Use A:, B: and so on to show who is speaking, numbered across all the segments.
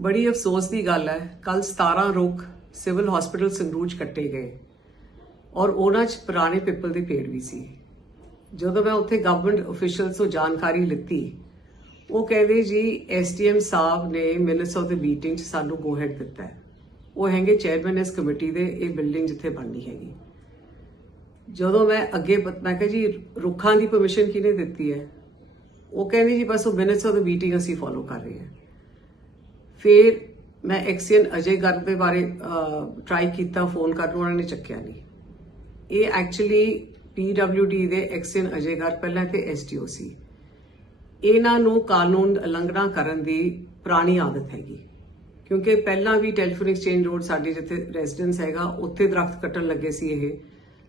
A: ਬੜੀ ਅਫਸੋਸ ਦੀ ਗੱਲ ਹੈ ਕੱਲ 17 ਰੁੱਖ ਸਿਵਲ ਹਸਪੀਟਲ ਸੰਗਰੂਰ 'ਚ ਕੱਟੇ ਗਏ ਔਰ ਉਹਨਾਂ 'ਚ ਪੁਰਾਣੇ ਪਿੱਪਲ ਦੇ ਪੇੜ ਵੀ ਸੀ। ਜਦੋਂ ਮੈਂ ਉੱਥੇ ਗਵਰਨਮੈਂਟ ਅਫੀਸ਼ੀਅਲਸ ਤੋਂ ਜਾਣਕਾਰੀ ਲਿੱਤੀ, ਉਹ ਕਹਿੰਦੇ ਜੀ ਐਸਟੀਐਮ ਸਾਹਿਬ ਨੇ ਮਿਨਟਸ ਆਫ ਦ ਮੀਟਿੰਗ 'ਚ ਸਾਨੂੰ ਗੋ ਦਿੱਤਾ ਉਹ ਹੈਗੇ ਚੇਅਰਮੈਨ ਇਸ ਕਮੇਟੀ ਦੇ, ਇਹ ਬਿਲਡਿੰਗ ਜਿੱਥੇ ਬਣਨੀ ਹੈਗੀ। ਜਦੋਂ ਮੈਂ ਅੱਗੇ ਪ- ਮੈਂ ਕਿਹਾ ਜੀ, ਰੁੱਖਾਂ ਦੀ ਪਰਮਿਸ਼ਨ ਕਿਹਨੇ ਦਿੱਤੀ ਹੈ? ਉਹ ਕਹਿੰਦੇ ਜੀ, ਬਸ ਉਹ ਮਿਨਟਸ ਆਫ ਦ ਮੀਟਿੰਗ ਅਸੀਂ ਫੋਲੋ ਕਰ ਰਹੇ ਹਾਂ। ਫਿਰ ਮੈਂ ਐਕਸੀਅਨ ਅਜੇ ਗਰਗ ਦੇ ਬਾਰੇ ਟਰਾਈ ਕੀਤਾ ਫੋਨ ਕਰਨ ਨੂੰ ਉਹਨਾਂ ਨੇ ਚੱਕਿਆ ਨਹੀਂ ਇਹ ਐਕਚੁਅਲੀ ਪੀਡਬਲਯੂਡੀ ਦੇ ਐਕਸੀਅਨ ਅਜੇ ਗਰਗ ਪਹਿਲਾਂ ਤੇ ਐਸਟੀਓ ਸੀ ਇਹਨਾਂ ਨੂੰ ਕਾਨੂੰਨ ਉਲੰਘਣਾ ਕਰਨ ਦੀ ਪੁਰਾਣੀ ਆਦਤ ਹੈਗੀ। ਕਿਉਂਕਿ ਪਹਿਲਾਂ ਵੀ ਟੈਲੀਫੋਨ ਐਕਸਚੇਂਜ ਰੋਡ ਸਾਡੇ ਜਿੱਥੇ ਰੈਜ਼ੀਡੈਂਸ ਹੈਗਾ, ਉੱਥੇ ਦਰਖਤ ਕੱਟਣ ਲੱਗੇ ਸੀ ਇਹ।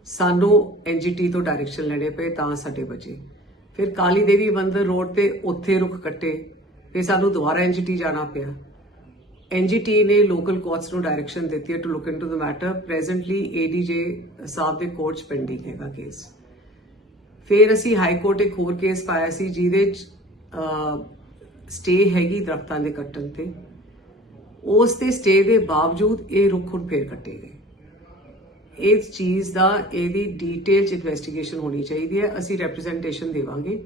A: ਸਾਨੂੰ ਐਨਜੀਟੀ ਤੋਂ ਡਾਇਰੈਕਸ਼ਨ ਲੈਣੇ ਪਏ, ਤਾਂ ਸਾਡੇ ਬਚੇ। ਫਿਰ ਕਾਲੀ ਦੇਵੀ ਮੰਦਰ ਰੋਡ ਤੇ ਉੱਥੇ ਰੁੱਖ ਕੱਟੇ। ਫਿਰ ਸਾਨੂੰ ਦੁਬਾਰਾ ਐਨਜੀਟੀ ਜਾਣਾ ਪਿਆ। ਐਨਜੀਟੀ ਨੇ ਲੋਕਲ ਕੋਰਟਸ ਨੂੰ ਡਾਇਰੈਕਸ਼ਨ ਦਿੱਤੀ ਹੈ to look into the matter presently ADJ ਸਾਹਿਬ ਦੇ ਕੋਰਟ 'ਚ ਪੈਂਡਿੰਗ ਹੈਗਾ ਕੇਸ ਫਿਰ ਅਸੀਂ ਹਾਈ ਕੋਰਟ ਇੱਕ ਹੋਰ ਕੇਸ ਪਾਇਆ ਸੀ ਜਿਹਦੇ 'ਚ ਸਟੇ ਹੈਗੀ ਦਰਖਤਾਂ ਦੇ ਕੱਟਣ ਤੇ। ਉਸ ਤੇ ਸਟੇ ਦੇ ਬਾਵਜੂਦ ਇਹ ਰੁੱਖ ਹੁਣ ਫੇਰ ਕੱਟੇ ਗਏ। ਇਸ ਚੀਜ਼ ਦਾ, ਇਹਦੀ ਡੀਟੇਲ ਚ ਇਨਵੈਸਟੀਗੇਸ਼ਨ ਹੋਣੀ ਚਾਹੀਦੀ ਹੈ। ਅਸੀਂ ਰਿਪਰੈਜ਼ੈਂਟੇਸ਼ਨ ਦੇਵਾਂਗੇ।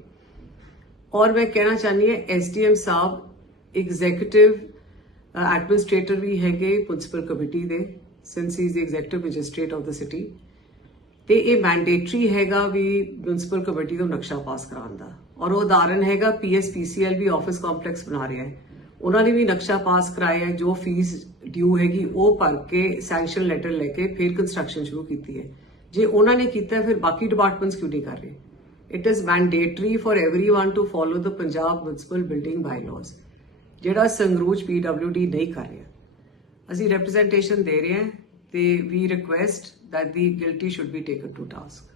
A: ਔਰ ਮੈਂ ਕਹਿਣਾ ਚਾਹਨੀ ਹੈ ਐਸਡੀਐਮ ਸਾਹਿਬ ਐਗਜ਼ੀਕਿਊਟਿਵ ਐਡਮਿਨਿਸਟ੍ਰੇਟਰ ਵੀ ਹੈਗੇ ਪ੍ਰਿੰਸੀਪਲ ਕਮੇਟੀ ਦੇ since he is the executive magistrate of the city ਤੇ ਇਹ ਮੈਂਡੇਟਰੀ ਹੈਗਾ ਵੀ ਪ੍ਰਿੰਸੀਪਲ ਕਮੇਟੀ ਤੋਂ ਨਕਸ਼ਾ ਪਾਸ ਕਰਾਉਣ ਦਾ। ਔਰ ਉਹ ਉਦਾਹਰਨ ਹੈਗਾ ਪੀਐਸਪੀਸੀਐਲ ਵੀ ਆਫਿਸ ਕੰਪਲੈਕਸ ਬਣਾ ਰਿਹਾ ਹੈ। ਉਹਨਾਂ ਨੇ ਵੀ ਨਕਸ਼ਾ ਪਾਸ ਕਰਾਇਆ ਹੈ, ਜੋ ਫੀਸ ਡਿਊ ਹੈਗੀ, ਉਹ ਭਰ ਕੇ ਸੈਂਕਸ਼ਨ ਲੈਟਰ ਲੈ ਕੇ ਫਿਰ ਕੰਸਟਰਕਸ਼ਨ ਸ਼ੁਰੂ ਕੀਤੀ ਹੈ। ਜੇ ਉਹਨਾਂ ਨੇ ਕੀਤਾ ਫਿਰ ਬਾਕੀ ਡਿਪਾਰਟਮੈਂਟਸ ਕਿਉਂ ਨਹੀਂ ਕਰ ਰਹੇ? It is mandatory for everyone to follow the Punjab municipal building bylaws ਜਿਹੜਾ ਸੰਗਰੂਜ ਪੀਡਬਲਯੂਡੀ ਨਹੀਂ ਕਰ ਰਿਹਾ। ਅਸੀਂ ਰਿਪਰੈਜ਼ੈਂਟੇਸ਼ਨ ਦੇ ਰਹੇ ਹਾਂ ਤੇ ਵੀ request that the guilty should be taken to task